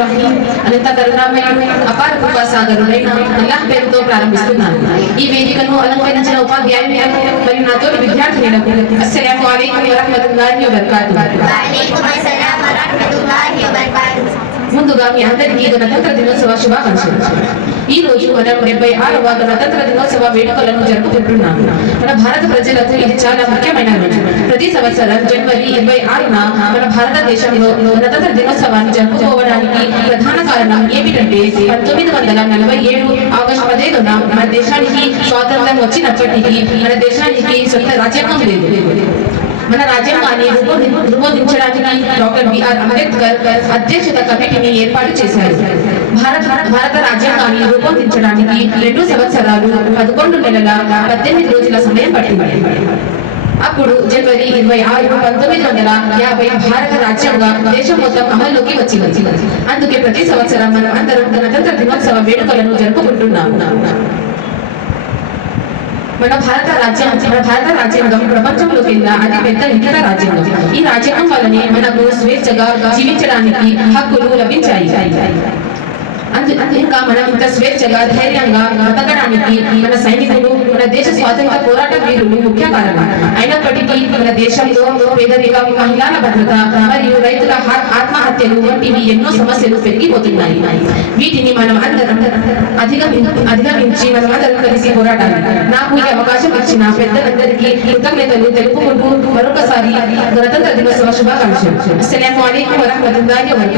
రహీం అనంత కరుణామయుడు అపార కృపా సాగరుడైన అల్లాహ్ పేరుతో ప్రారంభిస్తున్నాను. ఈ వేదికను అలంకరించిన ఉపాధ్యాయులకు మరియు నాతో విద్యార్థులకు అస్సలాము అలైకుం వరహ్మతుల్లాహి వబరకాతుహు. ముందుగా మీ అందరికీ గణతంత్ర దినోత్సవ శుభాకాంక్షలు. ఈ రోజు మనం 76వ గణతంత్ర దినోత్సవ వేడుకలను జరుపుకుంటున్నాము. మన భారత ప్రజలకు ఇది చాలా ముఖ్యమైన రోజు. ప్రతి సంవత్సరం జనవరి 26న మన భారతదేశంలో గణతంత్ర దినోత్సవాన్ని జరుపుకోవడానికి ప్రధాన కారణం ఏమిటంటే 1947 ఆగస్టు 15న మన దేశానికి స్వాతంత్రం వచ్చినప్పటికీ మన దేశానికి సొంత రాజ్యాంగం లేదు. మన రాజ్యాంగాన్ని రూపొందించడానికి డాక్టర్ బిఆర్ అంబేద్కర్ అధ్యక్షత కమిటీని ఏర్పాటు చేశారు. భారత రాజ్యాంగాన్ని రూపొందించడానికి 2 సంవత్సరాలు 11 నెలల 18 రోజుల సమయం పట్టింది. అప్పుడు జనవరి 26, 1950 భారత రాజ్యాంగం దేశం మొత్తం అమల్లోకి వచ్చింది. అందుకే ప్రతి సంవత్సరం మనం అందరం గణతంత్ర దినోత్సవ వేడుకలను జరుపుకుంటున్నాము. మన భారత రాజ్యాంగం ప్రపంచంలోకెల్లా అతి పెద్ద లిఖిత రాజ్యాంగం. ఈ రాజ్యాంగం వల్లనే మనకు స్వేచ్ఛగా జీవించడానికి హక్కులు లభించాయి. ఇంకా మనం ఇంత స్వేచ్ఛగా ధైర్యంగా బతకడానికి మన సైనికులు, మన దేశ స్వాతంత్ర పోరాట వీరులు ముఖ్య కారణం. అయినప్పటికీ మన దేశంలో పేదరికం, మహిళల భద్రత మరియు రైతుల ఆత్మహత్యలు వంటివి ఎన్నో సమస్యలు పెరిగిపోతున్నాయి. వీటిని మనం అందరం అధిగమించి మనం అందరం కలిసి పోరాడాలి. నాకు ఈ అవకాశం ఇచ్చిన పెద్దలందరికీ కృతజ్ఞతలు తెలుపుకుంటూ మరొకసారి గణతంత్ర దినోత్సవ శుభాకాంక్షలు. అస్సలాము అలైకుం వరహ్మతుల్లాహి వబరకాతుహు.